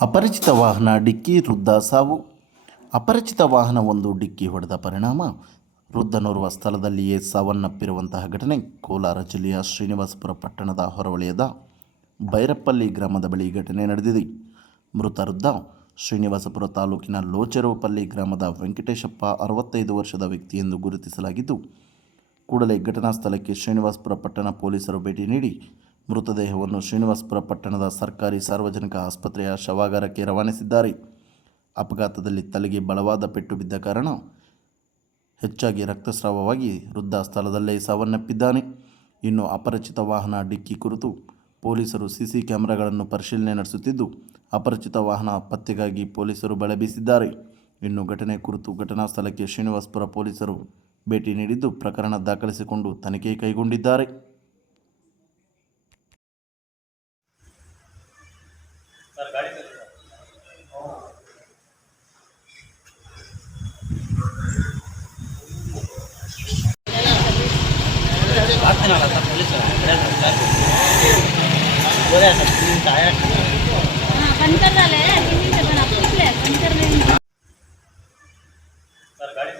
ಅಪರಿಚಿತ ವಾಹನ ಡಿಕ್ಕಿ ವೃದ್ಧ ಸಾವು. ಅಪರಿಚಿತ ವಾಹನವೊಂದು ಡಿಕ್ಕಿ ಹೊಡೆದ ಪರಿಣಾಮ. ವೃದ್ಧನೋರ್ವ ಸ್ಥಳದಲ್ಲಿಯೇ ಸಾವನ್ನಪ್ಪಿರುವಂತಹ ಘಟನೆ ಕೋಲಾರ ಜಿಲ್ಲೆಯ ಶ್ರೀನಿವಾಸಪುರ ಪಟ್ಟಣದ ಹೊರವಲಯದ ಬೈರಪ್ಪಲ್ಲಿ ಗ್ರಾಮದ ಬಳಿ ಘಟನೆ ನಡೆದಿದೆ. ಮೃತ ವೃದ್ಧ ಶ್ರೀನಿವಾಸಪುರ ತಾಲೂಕಿನ ಲೋಚೆರವಪಲ್ಲಿ ಗ್ರಾಮದ ವೆಂಕಟೇಶಪ್ಪ ಅರವತ್ತೈದು ವರ್ಷದ ವ್ಯಕ್ತಿ ಎಂದು ಗುರುತಿಸಲಾಗಿದ್ದು, ಕೂಡಲೇ ಘಟನಾ ಸ್ಥಳಕ್ಕೆ ಶ್ರೀನಿವಾಸಪುರ ಪಟ್ಟಣ ಪೊಲೀಸರು ಭೇಟಿ ನೀಡಿ ಮೃತದೇಹವನ್ನು ಶ್ರೀನಿವಾಸಪುರ ಪಟ್ಟಣದ ಸರ್ಕಾರಿ ಸಾರ್ವಜನಿಕ ಆಸ್ಪತ್ರೆಯ ಶವಾಗಾರಕ್ಕೆ ರವಾನಿಸಿದ್ದಾರೆ. ಅಪಘಾತದಲ್ಲಿ ತಲೆಗೆ ಬಲವಾದ ಪೆಟ್ಟು ಬಿದ್ದ ಕಾರಣ ಹೆಚ್ಚಾಗಿ ರಕ್ತಸ್ರಾವವಾಗಿ ವೃದ್ಧ ಸ್ಥಳದಲ್ಲೇ ಸಾವನ್ನಪ್ಪಿದ್ದಾನೆ. ಇನ್ನು ಅಪರಿಚಿತ ವಾಹನ ಡಿಕ್ಕಿ ಕುರಿತು ಪೊಲೀಸರು ಸಿಸಿ ಕ್ಯಾಮೆರಾಗಳನ್ನು ಪರಿಶೀಲನೆ ನಡೆಸುತ್ತಿದ್ದು, ಅಪರಿಚಿತ ವಾಹನ ಪತ್ತೆಗಾಗಿ ಪೊಲೀಸರು ಬಲೆ ಬೀಸಿದ್ದಾರೆ ಇನ್ನು ಘಟನೆ ಕುರಿತು ಘಟನಾ ಸ್ಥಳಕ್ಕೆ ಶ್ರೀನಿವಾಸಪುರ ಪೊಲೀಸರು ಭೇಟಿ ನೀಡಿದ್ದು, ಪ್ರಕರಣ ದಾಖಲಿಸಿಕೊಂಡು ತನಿಖೆ ಕೈಗೊಂಡಿದ್ದಾರೆ. सर गाड़ी